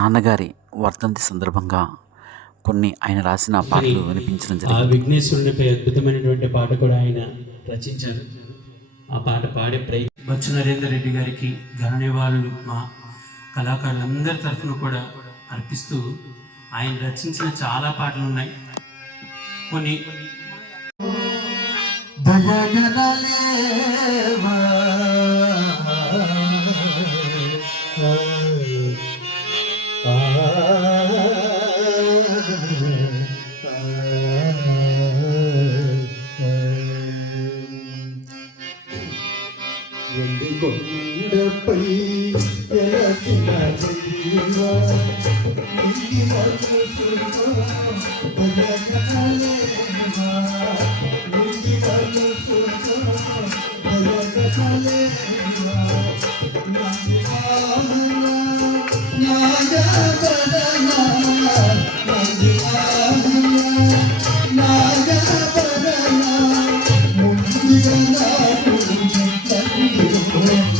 నాన్నగారి వర్ధంతి సందర్భంగా కొన్ని ఆయన రాసిన పాటలు వినిపించడం ఆ జరిగింది విఘ్నేశ్వరునిపై అద్భుతమైనటువంటి పాట కూడా ఆయన రచించారు. ఆ పాట పాడే ప్రయ బచ్చు నరేందర్ రెడ్డి గారికి ఘన నివాళులు మా కళాకారులందరి తరఫున కూడా అర్పిస్తూ ఆయన రచించిన చాలా పాటలు ఉన్నాయి. కొన్ని I'm Yeah.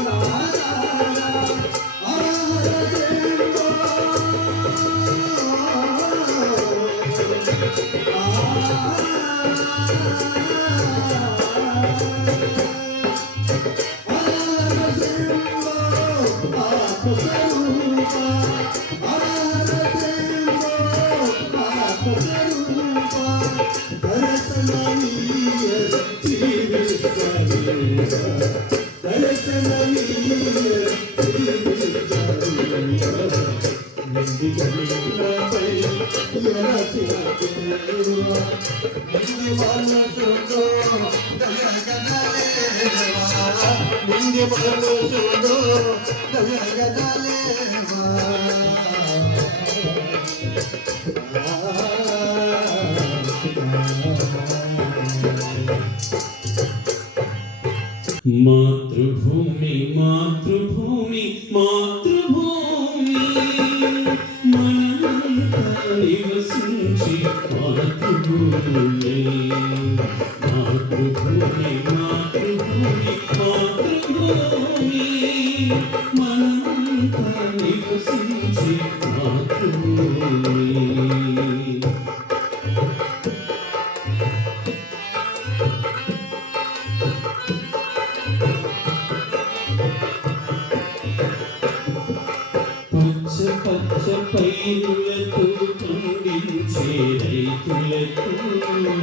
Thank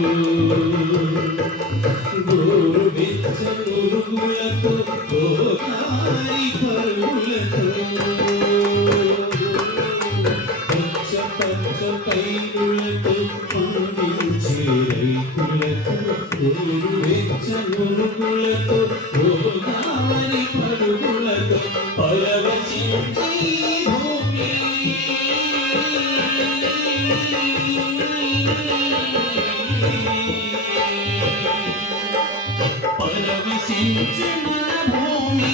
you. పరవశించి మన భూమి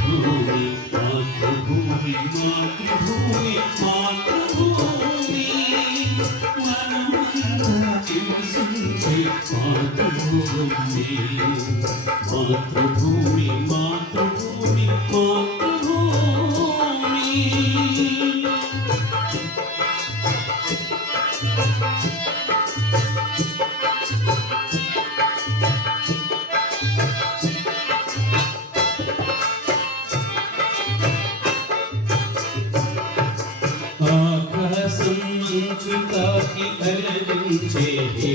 భూమి మాతృభూమి మాతృభూమి మాతృభూమి. మనమంతా మాతృభూమి మాతృభూమి మాతృభూమి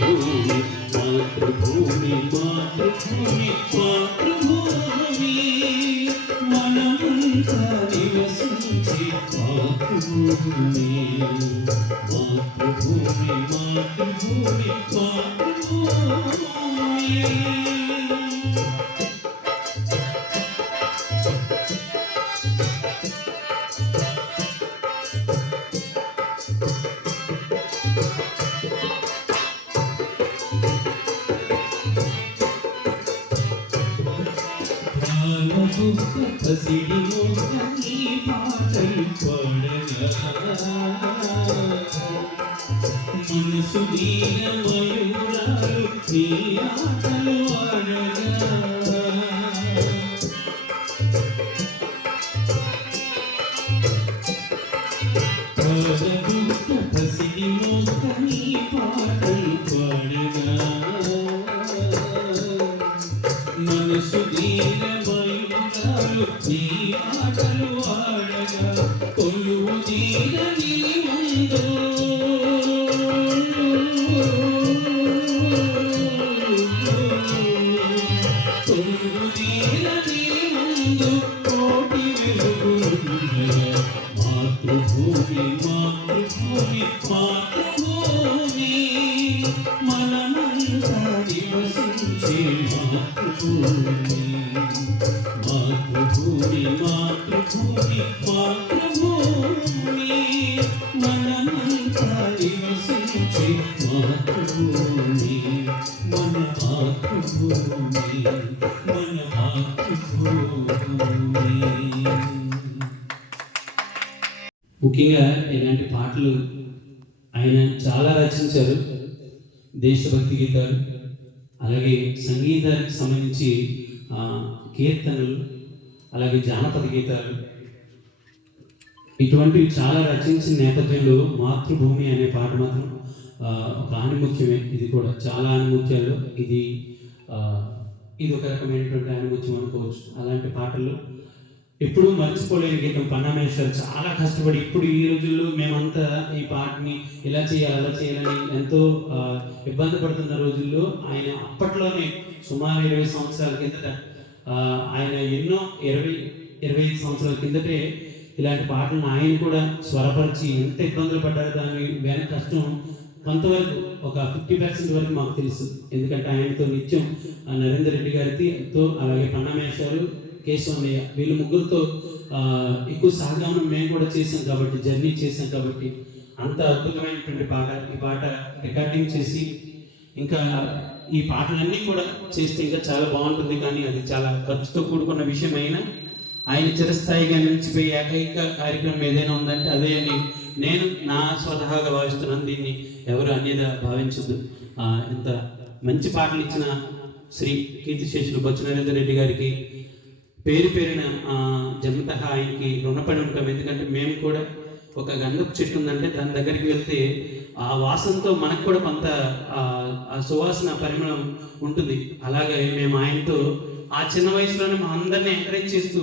కన్నే భూమి మాతృభూమి మాతృభూమి మాతృభూమి మనమంతా నివసించే మాతృభూమి మాతృభూమి మాతృభూమి మాతృభూమి పసిడి పాటలు మనసు దీన మయూరాలు నీ ఆటలు మాతృభూమి మాతృభూమి మాతృభూమి మాతృభూమి మనమంతా నివసించే మాతృభూమి మన మాతృభూమి మన మాతృభూమి ముఖ్యంగా ఇలాంటి పాటలు ఆయన చాలా రచించారు. దేశభక్తి గీతాలు. అలాగే సంగీతానికి సంబంధించి కీర్తనలు అలాగే జానపద గీతాలు. ఇటువంటివి చాలా రచించిన నేపథ్యంలో మాతృభూమి అనే పాట మాత్రం ఒక ఆనిముత్యమే ఇది కూడా చాలా ఆనిముత్యాలు ఇది ఇది ఒక రకమైనటువంటి ఆనిముత్యం అనుకోవచ్చు. అలాంటి పాటలు ఎప్పుడూ మర్చిపోలేని గీతం పన్నామేశ్వర్ చాలా కష్టపడి ఇప్పుడు ఈ రోజుల్లో మేమంతా ఈ పాటని ఇలా చేయాలి అలా చేయాలని ఎంతో ఇబ్బంది పడుతున్న రోజుల్లో ఆయన అప్పట్లోనే సుమారు ఇరవై సంవత్సరాల కిందట ఆయన ఎన్నో ఇరవై ఇరవై ఐదు సంవత్సరాల కిందటే ఇలాంటి పాటలను ఆయన కూడా స్వరపరిచి ఎంత ఇబ్బందులు పడ్డారు దాని వెనక కష్టం కొంతవరకు ఒక ఫిఫ్టీ పర్సెంట్ వరకు మాకు తెలుసు. ఎందుకంటే ఆయనతో నిత్యం నరేందర్ రెడ్డి గారితో అలాగే పన్నామేశ్వరు కేశవనయ్య వీళ్ళు ముగ్గురితో ఎక్కువ సహగమనం మేము కూడా చేసాం కాబట్టి జర్నీ చేసాం కాబట్టి అంత అద్భుతమైనటువంటి పాట ఈ పాట రికార్డింగ్ చేసి ఇంకా ఈ పాటలన్నీ కూడా చేస్తే ఇంకా చాలా బాగుంటుంది. కానీ అది చాలా ఖర్చుతో కూడుకున్న విషయం అయినా ఆయన చిరస్థాయిగా నిలిచిపోయే ఏకైక కార్యక్రమం ఏదైనా ఉందంటే అదే అని నేను నా స్వతహాగా భావిస్తున్నాను. దీన్ని ఎవరు అనేది భావించదు ఇంత మంచి పాటలు ఇచ్చిన శ్రీ కీర్తిశేషులు బొచ్చు నరేందర్ రెడ్డి గారికి పేరు పేరున ఆ, ఆయనకి రుణపడి ఉంటాం ఎందుకంటే మేము కూడా ఒక గంధపు చెట్టు ఉందంటే దాని దగ్గరికి వెళ్తే ఆ వాసనతో మనకు కూడా కొంత ఆ, సువాసన పరిమళం ఉంటుంది. అలాగే మేము ఆయనతో ఆ చిన్న వయసులోనే మా అందరినీ ఎంకరేజ్ చేస్తూ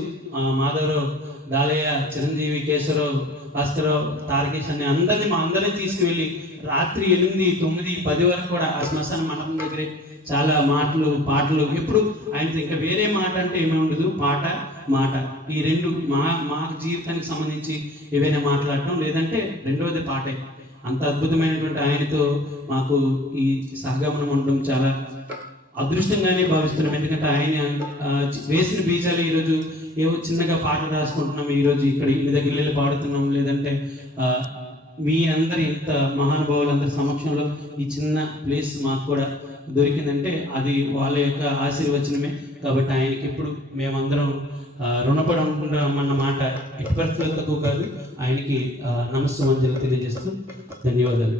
మాధవరావు దాలయ్య చిరంజీవి కేశవరావు భాస్కరరావు తారకేష్ అని అందరినీ మా అందరినీ తీసుకువెళ్ళి రాత్రి ఎనిమిది తొమ్మిది పది వరకు కూడా ఆ శ్మశాన మండపం దగ్గరే చాలా మాటలు పాటలు. ఎప్పుడు ఆయనతో ఇంకా వేరే మాట అంటే ఏమీ ఉండదు. పాట మాట. ఈ రెండు మా మా జీవితానికి సంబంధించి ఏవైనా మాట్లాడటం లేదంటే రెండవది పాటే. అంత అద్భుతమైనటువంటి ఆయనతో మాకు ఈ సహగమనం ఉండడం చాలా అదృష్టంగానే భావిస్తున్నాం. ఎందుకంటే ఆయన వేసిన బీజాలు ఈరోజు ఏవో చిన్నగా పాటలు రాసుకుంటున్నాం. ఈరోజు ఇక్కడ ఇంటి దగ్గర వెళ్ళి పాడుతున్నాం. లేదంటే మీ అందరి ఇంత మహానుభావులందరి సమక్షంలో ఈ చిన్న ప్లేస్ మాకు కూడా దొరికిందంటే అది వాళ్ళ యొక్క ఆశీర్వచనమే. కాబట్టి ఆయనకి ఇప్పుడు మేమందరం రుణపడి ఉంటున్నామన్న మాట ఎట్టి పరిస్థితుల్లో తక్కువ కాదు. ఆయనకి ఆ, నమస్సు మంజలు తెలియజేస్తూ ధన్యవాదాలు.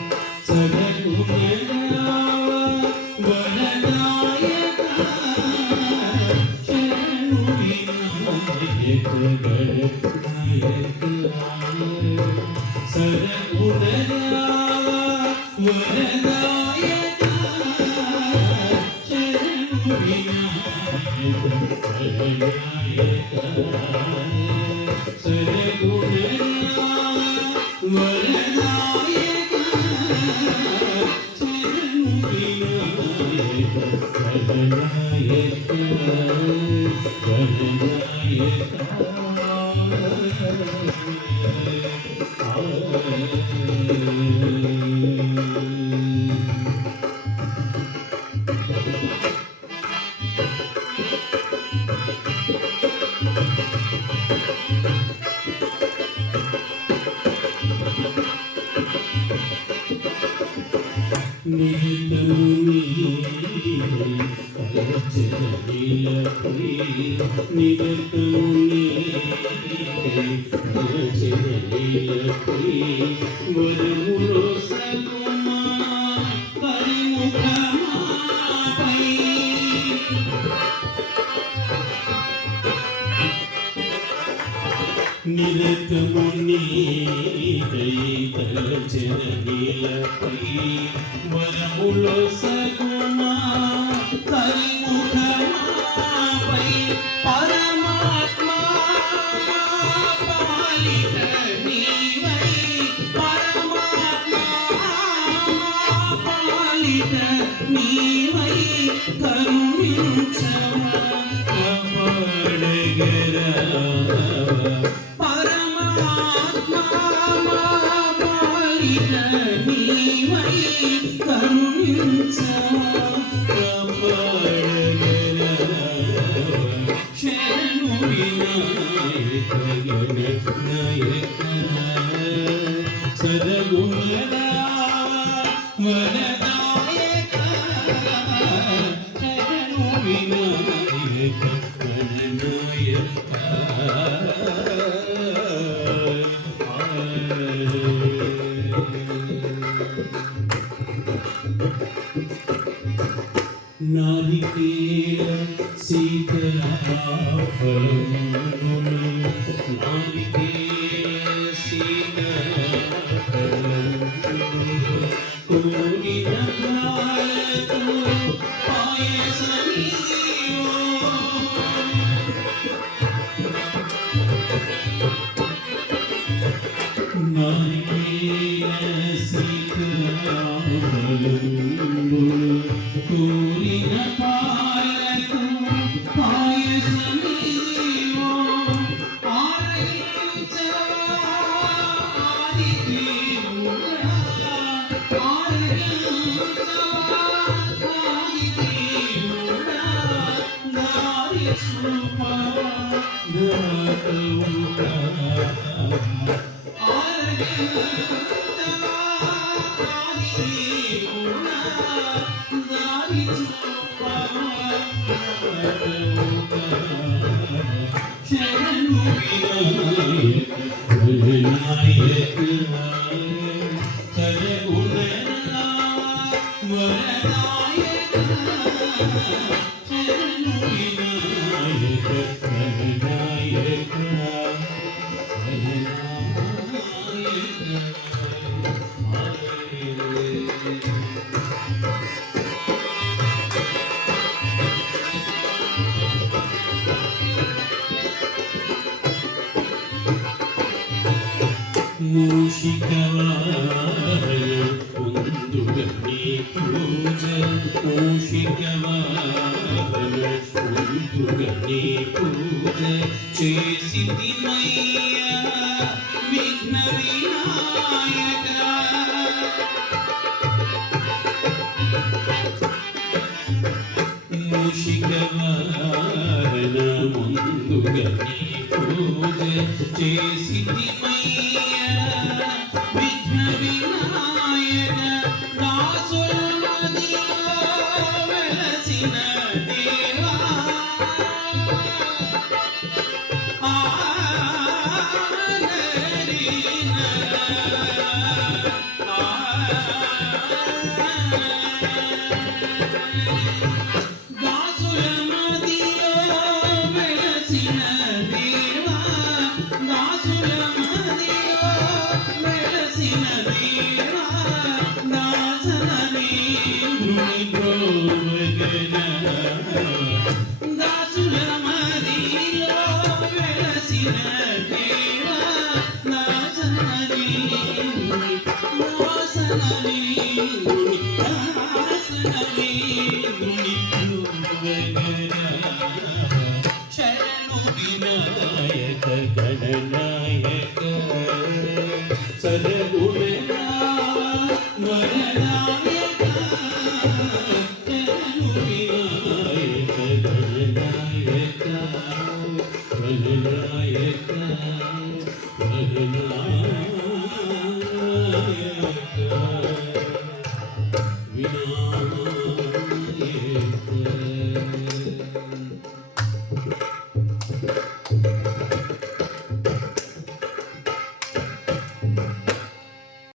Thank നിരത്തും സദഗുണ Thank you. మూషికవాహన ముందుగా పూజ చేసి ഗണനായക ഗണനായക